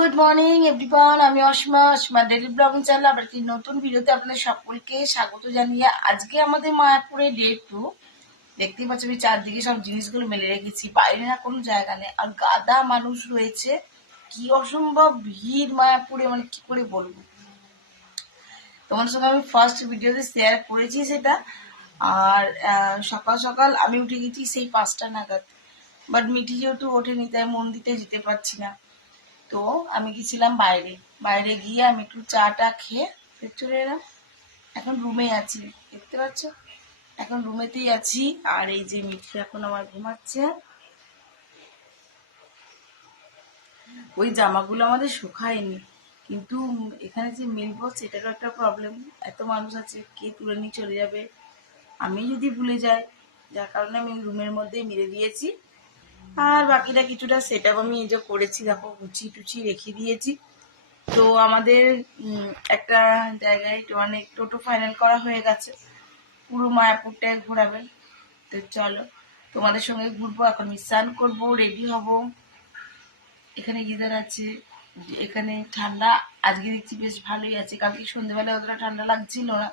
Good morning everyone, আমি Asima daily blogging channel আবার একটি নতুন ভিডিওতে আপনাদের সকলকে স্বাগত জানিয়ে আজকে আমাদের মায়াপুরে ডে 2। দেখতেই পাচ্ছি আমি চারদিকে সব জিনিসগুলো মেলে রেখেছি, বাইরে না কোনো জায়গা নেই, আর গাদা মানুষ রয়েছে, কি অসম্ভব ভিড় মায়াপুরে, মানে কি করে বলবো। তোমাদের সঙ্গে আমি ফার্স্ট ভিডিওতে শেয়ার করেছি সেটা। আর সকাল সকাল আমি উঠে গেছি সেই 5টা নাগাদ, বাট মিঠি যেহেতু ওঠেনি তাই মন্দিরে যেতে পারছি না। তো আমি গেছিলাম বাইরে, বাইরে গিয়ে আমি একটু চাটা খেয়ে ফের চলে এলাম। এখন রুমে আছি, দেখতে পাচ্ছ, এখন রুমেতেই আছি। আর এই যে মিঠি এখন আমার ঘুমাচ্ছে। ওই জামাগুলো আমাদের শুকায়নি, কিন্তু এখানে যে মিলবো সেটারও একটা প্রবলেম। এত মানুষ আছে, কে তুলে নিয়ে চলে যাবে, আমি যদি ভুলে যাই, যার কারণে আমি রুমের মধ্যেই মেরে দিয়েছি। আর বাকিটা কিছুটা সেট আপ আমি এই যে করেছি, দেখো গুছিয়ে টুচিয়ে রেখে দিয়েছি। তো আমাদের একটা জায়গায় মানে টোটো ফাইনাল করা হয়ে গেছে, পুরো মায়াপুরটায় ঘোরাবেন। তো চলো তোমাদের সঙ্গে ঘুরবো। এখন আমি স্নান করবো, রেডি হব। এখানে গিজার আছে, এখানে ঠান্ডা আজকে দেখছি বেশ ভালোই আছে, কালকে সন্ধ্যেবেলা অতটা ঠান্ডা লাগছিল না,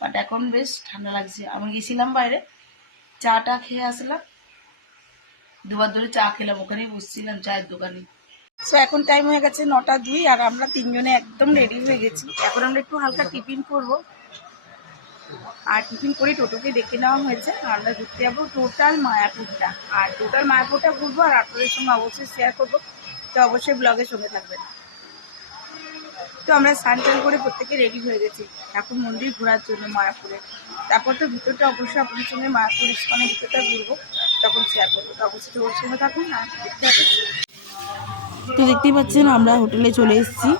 বাট এখন বেশ ঠান্ডা লাগছে। আমি গেছিলাম বাইরে, চাটা খেয়ে আসলাম, দুবার ধরে চা খেলাম, ওখানেই বসছিলাম চায়ের দোকানে। সো এখন টাইম হয়ে গেছে 9টা 2, আর আমরা তিনজনে একদম রেডি হয়ে গেছি। এখন আমরা একটু হালকা টিফিন করব, আর টিফিন করে টোটোকে ডেকে নেওয়া হয়েছে। আমরা ঘুরতে যাবো টোটাল মায়াপুরটা, আর টোটাল মায়াপুরটা ঘুরবো আর আপনাদের সঙ্গে অবশ্যই শেয়ার করবো। তো অবশ্যই ব্লগের সঙ্গে থাকবেন। তো আমরা স্নান টান করে প্রত্যেকে রেডি হয়ে গেছি এখন মন্দির ঘোরার জন্য মায়াপুরে। তারপর তো ভিতরটা অবশ্যই আপনাদের সঙ্গে মায়াপুর ইস্কনের ভিতরটা ঘুরবো, তখন শেয়ার করবো। তো অবশ্যই ওর সঙ্গে থাকুন আর দেখতে থাকুন। তো দেখতেই পাচ্ছেন আমরা হোটেলে চলে এসেছি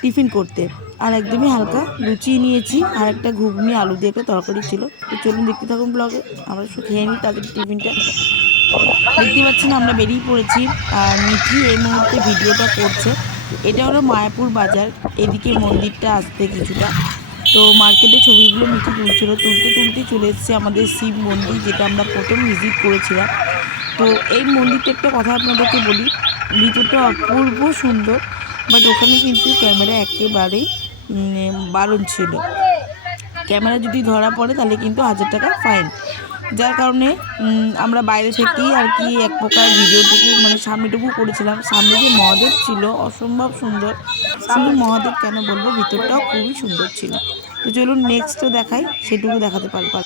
টিফিন করতে, আর একদমই হালকা লুচি নিয়েছি, আর একটা ঘুগনি আলু দিয়ে একটা তরকারি ছিল। তো চলুন দেখতে থাকুন ব্লগে, আমরা খেয়ে নিই তাদের টিফিনটা। দেখতে পাচ্ছেন আমরা বেরিয়ে পড়েছি, আর মিঠি এই মুহূর্তে ভিডিওটা করছে। এটা হলো মায়াপুর বাজার, এদিকে মন্দিরটা আসতে কিছুটা। তো মার্কেটে ছবিগুলো মিঠি তুলছিল, তুলতে তুলতে চলে এসেছে আমাদের শিব মন্দির, যেটা আমরা প্রথম ভিজিট করেছিলাম। তো এই মন্দিরটা একটা কথা আপনাদেরকে বলি, ভিতরটা অপূর্ব সুন্দর, বাট ওখানে কিন্তু ক্যামেরা একেবারেই বারণ ছিল। ক্যামেরা যদি ধরা পড়ে তাহলে কিন্তু 1000 টাকা ফাইন। যার কারণে আমরা বাইরে থেকেই আর কি এক প্রকার ভিডিওটুকু মানে সামনেটুকু করেছিলাম। সামনে যে মহাদেব ছিল অসম্ভব সুন্দর, শুধু মহাদেব কেন বলবো, ভিতরটাও খুবই সুন্দর ছিল। তো চলুন নেক্সটও দেখাই, সেটুকু দেখাতে পারবো।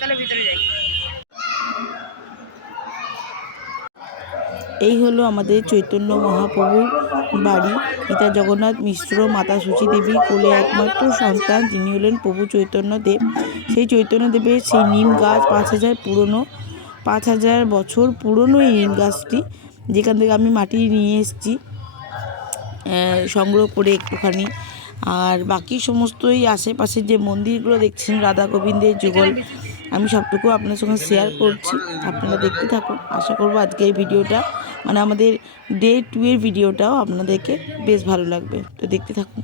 চলো ভিতরে যাই। এই হলো আমাদের চৈতন্য মহাপ্রভুর বাড়ি। পিতা জগন্নাথ মিশ্র, মাতা সুচি দেবী কোলে একমাত্র সন্তান, যিনি হলেন প্রভু চৈতন্য দেব। সেই চৈতন্য দেবের সেই নিম গাছ 5000 বছর পুরনো এই নিম গাছটি, যেখান থেকে আমি মাটি নিয়ে এসেছি সংগ্রহ করে একটুখানি। আর বাকি সমস্তই আশেপাশে যে মন্দিরগুলো দেখছেন রাধা গোবিন্দের যুগল, আমি সবটুকু আপনার সঙ্গে শেয়ার করছি, আপনারা দেখতে থাকুন। আশা করবো আজকে এই ভিডিওটা মানে আমাদের ডে 2 এর ভিডিওটাও আপনাদেরকে বেশ ভালো লাগবে। তো দেখতে থাকুন।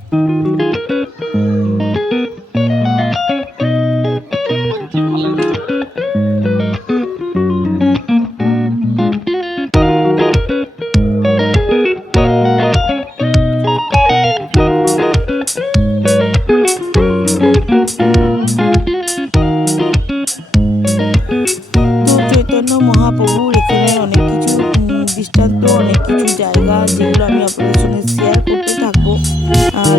মহাপ্রভুর এখানে অনেক কিছু দৃষ্টান্ত, অনেক কিছু জায়গা যেগুলো আমি আপনাদের সঙ্গে শেয়ার করতে থাকবো।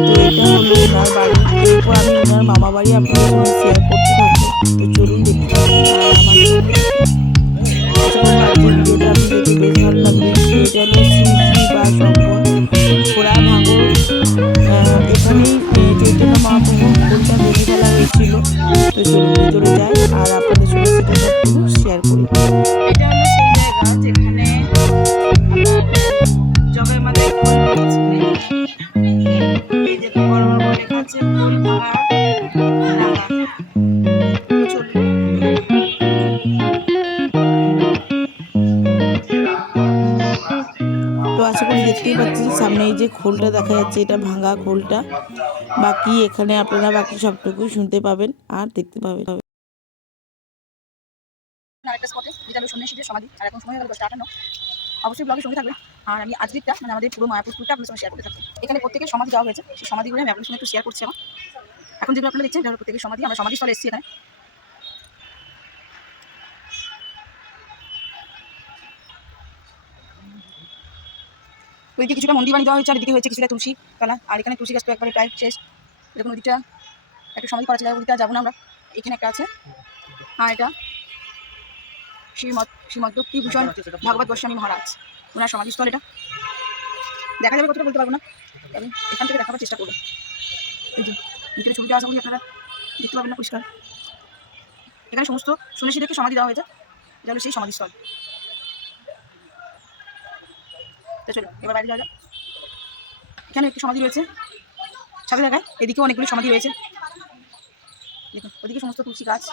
তো এটা হলো ওনার বাড়ি, এরপর আমি ওনার মামা বাড়ি আপনাদের সঙ্গে শেয়ার করতে থাকবো। তো চলুন দেখতে থাকুন আর আমার সঙ্গে। আশা করবো আজকের ভিডিওটা আপনাদেরকে বেশ ভালো লাগবে। এটা হলো সিঁথি বা সম্বল ঘোড়া ভাঙর, এখানেই চৈতন্য মহাপ্রভুর কোলটা ভেঙে ফেলা হয়েছিল। তো চলুন ভিতরে যাই আর আপনাদের সঙ্গে সেটা সবটুকু শেয়ার করি। এটা হলো সেই জায়গা যেখানে জগাই মাথায় খোল ভাঙছিল। এই যে বড় বড় লেখা আছে খোল ভাঙা ডাঙা। চলুন আশা করি দেখতেই পাচ্ছেন সামনে এই যে খোলটা দেখা যাচ্ছে, এটা ভাঙা খোলটা। বাকি এখানে আপনারা বাকি সবটুকুই শুনতে পাবেন আর দেখতে পাবেন। আরেকটা স্পটে যেটা হলো সন্ন্যাসীদের সমাধি, আর এখন সময় হলো 10:58। অবশ্যই ব্লগের সঙ্গে থাকবে। আর আমি আজকেরটা মানে আমাদের পুরো মায়াপুর ট্যুরটা আপনাদের সঙ্গে শেয়ার করতে থাকবো। এখানে প্রত্যেকের সমাধি দেওয়া হয়েছে, সেই সমাধিগুলো আমি আপনাদের সঙ্গে একটু শেয়ার করছি। আমার এখন যেগুলো আপনারা দেখছেন এটা প্রত্যেকের সমাধি। আমরা সমাধিস্থলে এসেছি এখানে। ওইদিকে কিছুটা মন্দির বানিয়ে দেওয়া হয়েছে, আর এদিকে হয়েছে কিছুটা তুলসী তলা। আর এখানে তুলসী গাছ তো একবারে প্রায় শেষ। দেখুন ওদিকটা একটা সমাধি করা ছিল, ওদিকটা যাবো না আমরা। এখানে একটা আছে। হ্যাঁ, এটা শ্রীমদ্ভক্তিভূষণ ভাগবত গোস্বামী মহারাজ, ওনার সমাধিস্থল। এটা দেখা যাবে কতটা বলতে পারবো না, তবে এখান থেকে দেখাবার চেষ্টা করবো। এই যে ভিতরে ছবিটা আশা করি আপনারা দেখতে পাবেন না পরিষ্কার। এখানে সমস্ত সন্ন্যাসীদেরকে সমাধি দেওয়া হয়েছে, এটা হলো সেই সমাধিস্থল। তো চলো এবার বাইরে যাওয়া যাক। এখানে একটি সমাধি রয়েছে সাথে জায়গায়, এদিকেও অনেকগুলি সমাধি রয়েছে। দেখুন ওদিকে সমস্ত তুলসী গাছ।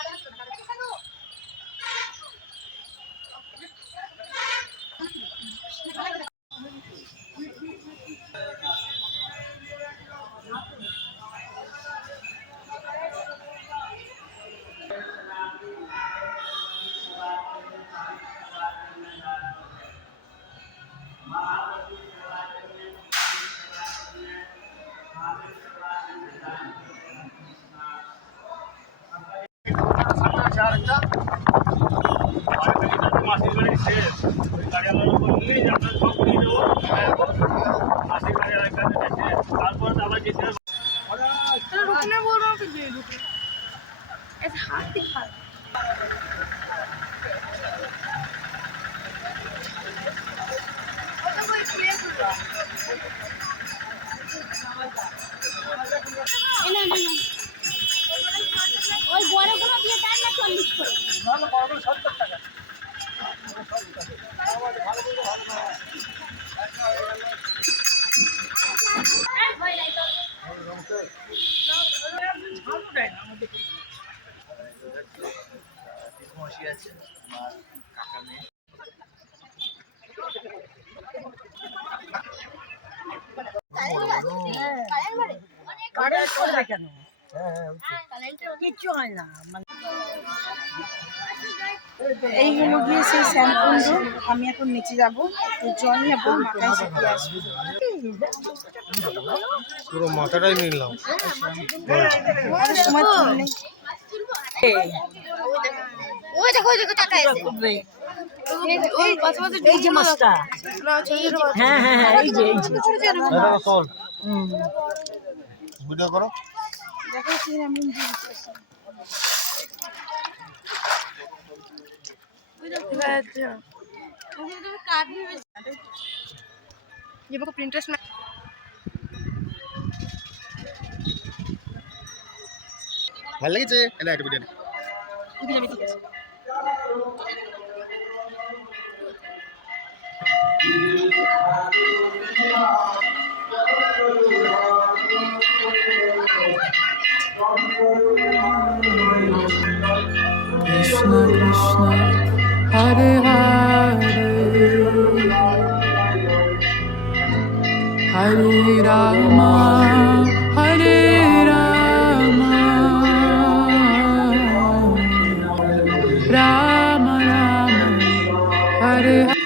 ওই বড়গুলো দিয়ে দেন না 40 করে। না না, বড়গুলো 70 টাকা। এই হলো গিয়ে সেই শ্যামকুণ্ড। আমি এখন নিচে যাব, তো জল নেবো, মাথায় ছিটিয়ে আসবো। পুরো মাথাটাই নিলাম। সময় চল নেই। এই যে মাছটা, হ্যাঁ হ্যাঁ হ্যাঁ, এই যে চল ভিডিও করো। দেখাচ্ছি আমি ভালো লেগেছে, এটা একটা ভিডিও ঠিক আছে। Krishna Krishna Hare Hare Hare Rama Hare Rama Rama Rama Hare Hare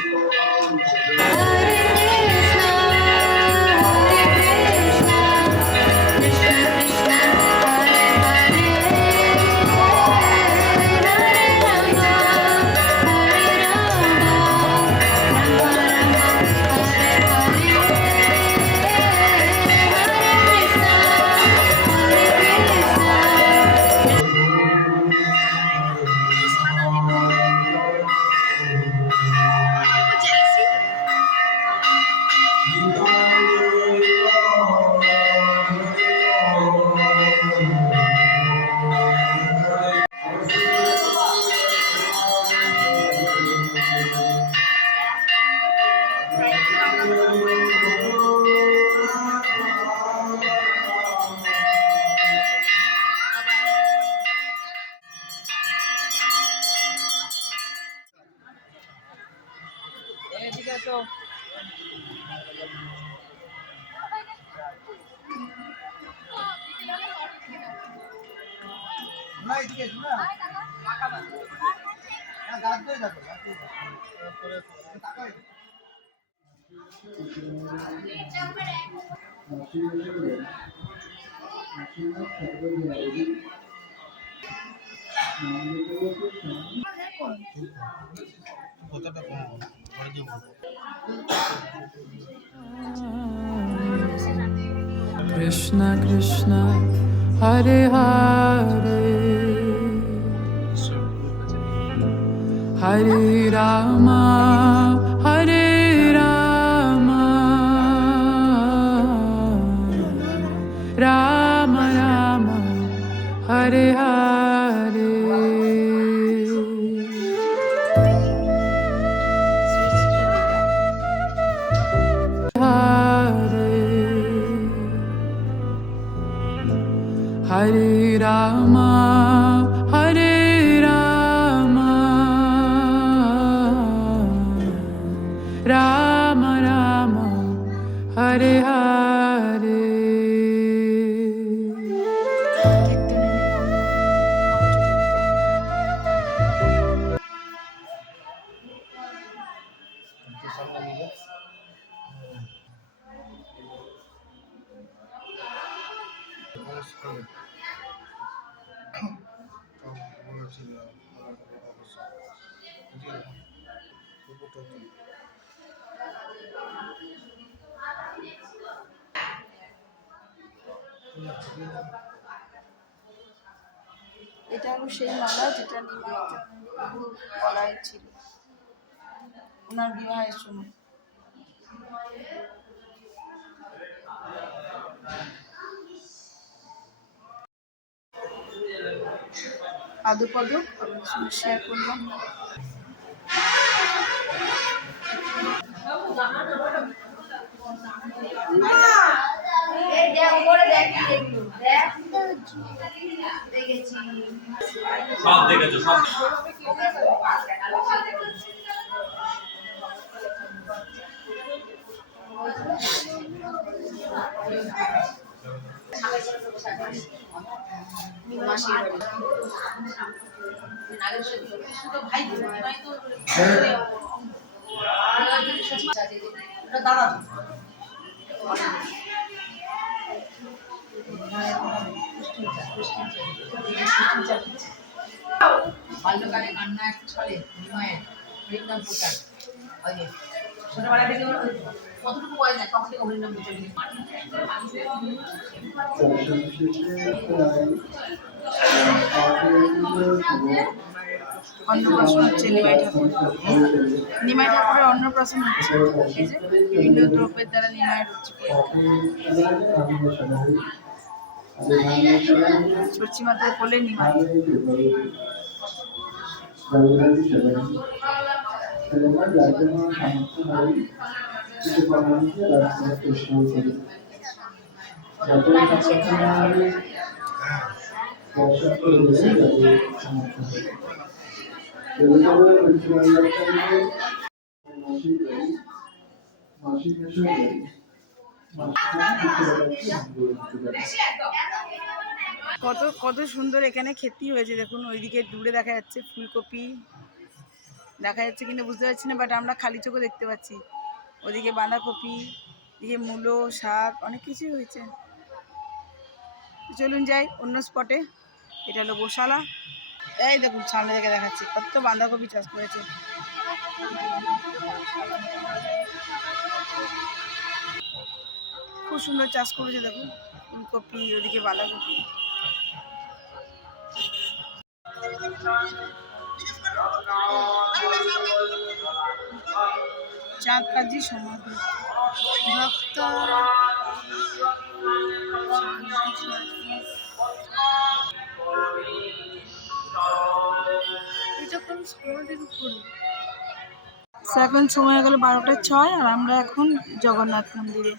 কথাটা কম বলো, পরে দিয়ে বলবো। Krishna Krishna Hare Hare Hare Rama Hare Rama Rama Rama Hare Hare Hare Rama Hare Rama Rama Rama Hare Hare সামনে নিলে এটা হলো সেই মালা যেটা নিমাই প্রভুর গলায় ছিল ওনার বিবাহের সময়। পাদপদক আপনাদের সঙ্গে শেয়ার করলাম। সব দেখেছো সব বাল্যকালে কান্না একটা ছলে নিমায়ের হরিনাম প্রচার ওই যে ছোটবেলা থেকে কতটুকু বয়স হয় তখন থেকে হরিনাম প্রচার অন্নপ্রাশন হচ্ছে নিমাই ঠাকুর। নিমাই ঠাকুরের অন্নপ্রাশন হচ্ছে, এই যে বিভিন্ন দ্রব্যের দ্বারা নিমায়ের হচ্ছে সচি মাতার কোলে নিমাই। কত কত সুন্দর এখানে খেতি হয়েছে দেখুন। ওইদিকে দূরে দেখা যাচ্ছে ফুলকপি দেখা যাচ্ছে কিনা বুঝতে পারছি না, বাট আমরা খালি চোখে দেখতে পাচ্ছি। ওদিকে বাঁধাকপি, এদিকে মূলো, শাক, অনেক কিছুই হয়েছে। চলুন যাই অন্য স্পটে। এটা হলো গোশালা। এই দেখুন সামনে থেকে দেখাচ্ছি কত বাঁধাকপি চাষ করেছে। খুব সুন্দর চাষ করেছে দেখুন, ফুলকপি, ওদিকে বাঁধাকপি। চাঁদ কাজী সমাধি ভক্ত এখন সময় হয়ে গেল 12টা 6 আর আমরা এখন জগন্নাথ মন্দিরে।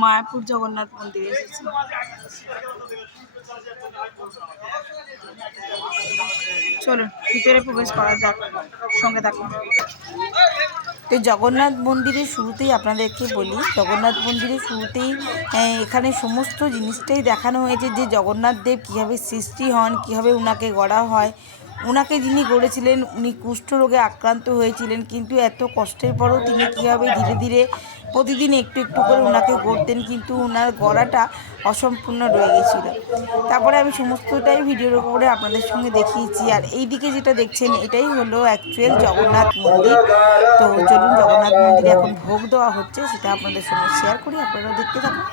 মায়াপুর জগন্নাথ মন্দিরে এসেছি। চলুন ভিতরে প্রবেশ করা যাক, সঙ্গে থাকুন। তো জগন্নাথ মন্দিরের শুরুতেই আপনাদেরকে বলি, জগন্নাথ মন্দিরের শুরুতেই এখানে সমস্ত জিনিসটাই দেখানো হয়েছে যে জগন্নাথ দেব কীভাবে সৃষ্টি হন, কীভাবে ওনাকে গড়া হয়। ওনাকে যিনি গড়েছিলেন উনি কুষ্ঠরোগে আক্রান্ত হয়েছিলেন, কিন্তু এত কষ্টের পরেও তিনি কীভাবে ধীরে ধীরে প্রতিদিন একটু একটু করে ওনাকে গড়তেন, কিন্তু ওনার গড়াটা অসম্পূর্ণ রয়ে গেছিলো। তারপরে আমি সমস্তটাই ভিডিওর উপরে আপনাদের সঙ্গে দেখিয়েছি। আর এই দিকে যেটা দেখছেন এটাই হলো অ্যাকচুয়াল জগন্নাথ মন্দির। তো চলুন জগন্নাথ মন্দিরে এখন ভোগ দেওয়া হচ্ছে, সেটা আপনাদের সঙ্গে শেয়ার করি, আপনারাও দেখতে থাকুন।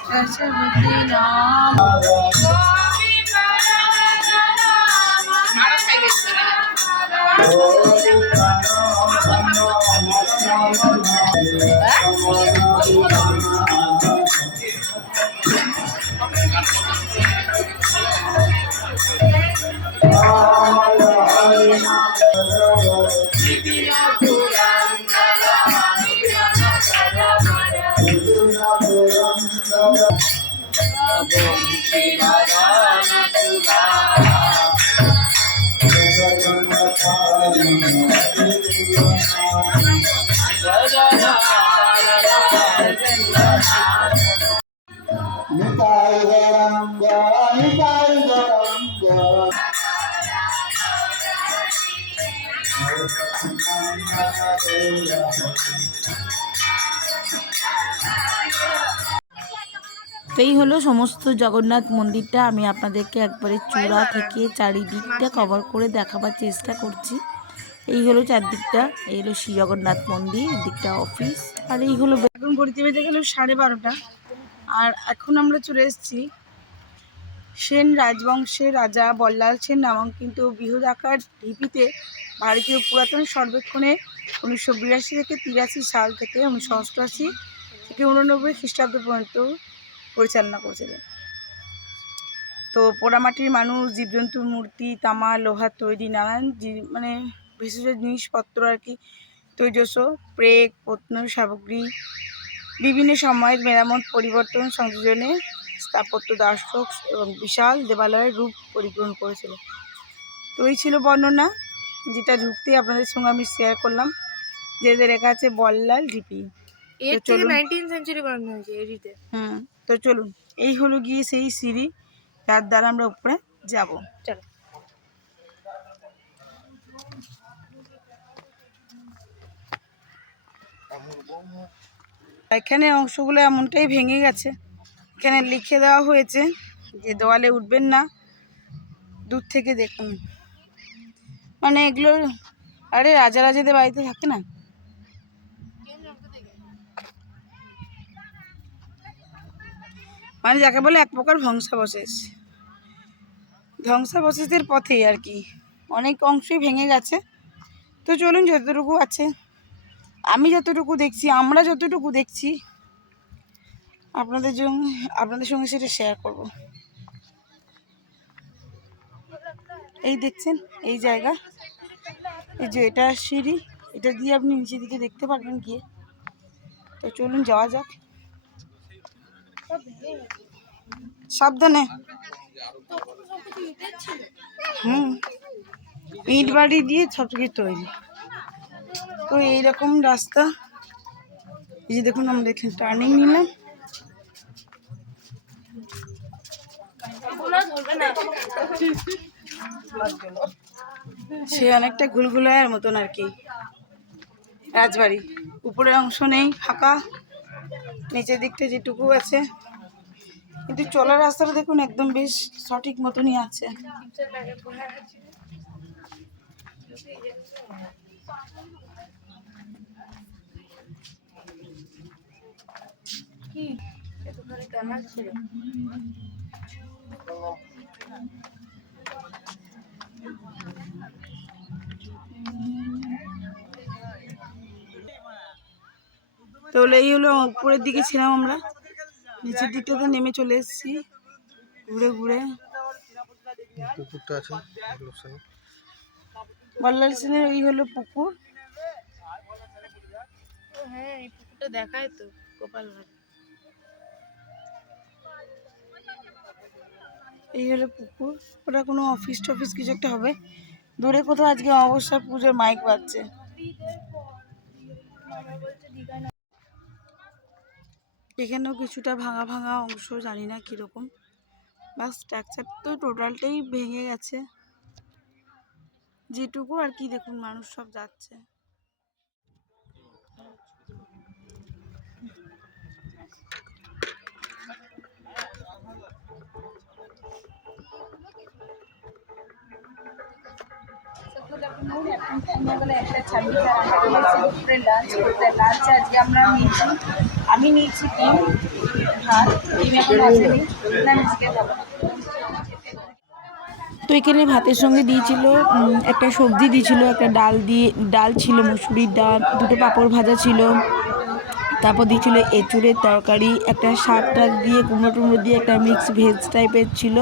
তো এই হলো সমস্ত জগন্নাথ মন্দিরটা। আমি আপনাদেরকে একবারে চূড়া থেকে চারিদিকটা কভার করে দেখাবার চেষ্টা করছি। এই হলো চারদিকটা, এই হলো শ্রী জগন্নাথ মন্দির, দিকটা অফিস, আর এই হলো এখন ঘড়িতে বেজে গেল 12:30। আর এখন আমরা চলে এসেছি সেন রাজবংশের রাজা বল্লাল সেন নামাঙ্কিত বৃহদাকার ঢিপিতে ভারতীয় পুরাতন সর্বেক্ষণে 1982 থেকে 83 সাল থেকে 1988 থেকে 89 খ্রিস্টাব্দ পর্যন্ত পরিচালনা করেছিলেন। তো পোড়ামাটির মানুষ, জীবজন্তুর মূর্তি, তামা লোহার তৈরি নানান মানে ভেষজ জিনিসপত্র আর কি, তৈজস, প্রেক, প্রত্ন সামগ্রী, বিভিন্ন সময়ের মেরামত, পরিবর্তন, সংযোজনে স্থাপত্য দর্শক এবং বিশাল দেবালয়ের রূপ পরিগ্রহণ করেছিল। তো এই ছিল বর্ণনা, যেটা যুক্তি আপনাদের সঙ্গে আমি শেয়ার করলাম, যেটা লেখা আছে বল্লাল ঢিপি। চলুন 19th সেঞ্চুরি বানানো হয়েছে এডিতে। তো চলুন, এই হলো গিয়ে সেই সিঁড়ি, যার দ্বারা আমরা উপরে যাব। চলো। এখানে অংশগুলো এমনটাই ভেঙে গেছে, এখানে লিখে দেওয়া হয়েছে যে দেওয়ালে উঠবেন না, দূর থেকে দেখুন। মানে এগুলো আরে রাজাদের বাড়িতে থাকে না, মানে যাকে বলে এক প্রকার ধ্বংসাবশেষ, ধ্বংসাবশেষের পথেই আর কি, অনেক অংশই ভেঙে গেছে। তো চলুন যতটুকু আছে, আমি যতটুকু দেখছি, আমরা যতটুকু দেখছি আপনাদের সঙ্গে সেটা শেয়ার করব। এই দেখছেন এই জায়গা, এই যে এটা সিঁড়ি, এটা দিয়ে আপনি নিচের দিকে দেখতে পারবেন গিয়ে। তো চলুন যাওয়া যাক, সাবধানে। ইট বাড়ি দিয়ে সব কিছু তৈরি। তো এইরকম রাস্তা, এই যে দেখুন আমরা এখানে টার্নিং নিলাম, সে অনেকটা ঘুলঘুলার মতন আর কি রাজবাড়ি। উপরের অংশ নেই, ফাঁকা, নিচের দিকটা যেটুকু আছে, কিন্তু চলার রাস্তাটা দেখুন একদম বেশ সঠিক মতনই আছে। তাহলে এই হলো উপরের দিকে ছিলাম আমরা, নিচের দিকটাতে নেমে চলে এসেছি ঘুরে ঘুরে। পুকুরটা আছে বল্লাল সেনের, এই হলো পুকুর। হ্যাঁ এই পুকুরটা দেখায় তো গোপালঘাট। এই হলো পুকুর, ওটা কোনো অফিস টফিস কিছু একটা হবে। দূরে কোথাও আজকে অবশ্য পুজোর মাইক বাজছে। এখানেও কিছুটা ভাঙা ভাঙা অংশ, জানি না কীরকম, বা স্ট্রাকচার তো টোটালটাই ভেঙে গেছে যেটুকু আর কি। দেখুন মানুষ সব যাচ্ছে। আমি নিয়েছি ডিম, ভাত, ডিম এখন আসেনি, আমি আজকে খাবো। তো এখানে ভাতের সঙ্গে দিয়েছিল একটা সবজি দিয়েছিল, একটা ডাল ছিল, মুসুরির ডাল, দুটো পাঁপড় ভাজা ছিল, তারপর দিয়েছিল এঁচুড়ের তরকারি, একটা শাক টাক দিয়ে কুমড়ো টুমড়ো দিয়ে একটা মিক্স ভেজ টাইপের ছিল।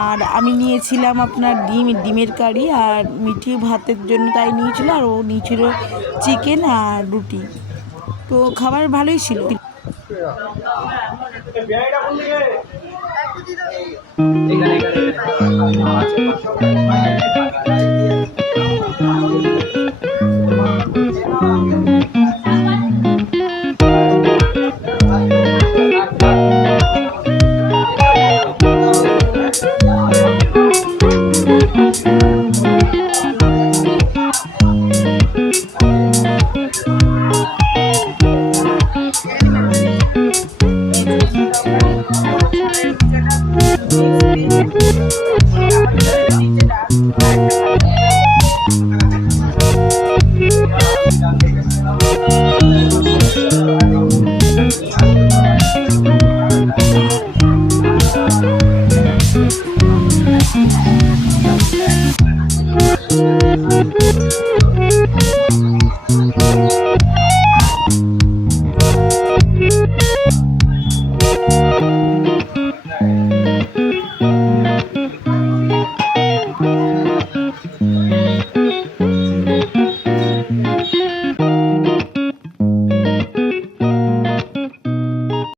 আর আমি নিয়েছিলাম আপনার ডিমের কারি, আর মিঠি ভাতের জন্য তাই নিয়েছিল, আর ও নিয়েছিল চিকেন আর রুটি। তো খাবার ভালোই ছিল।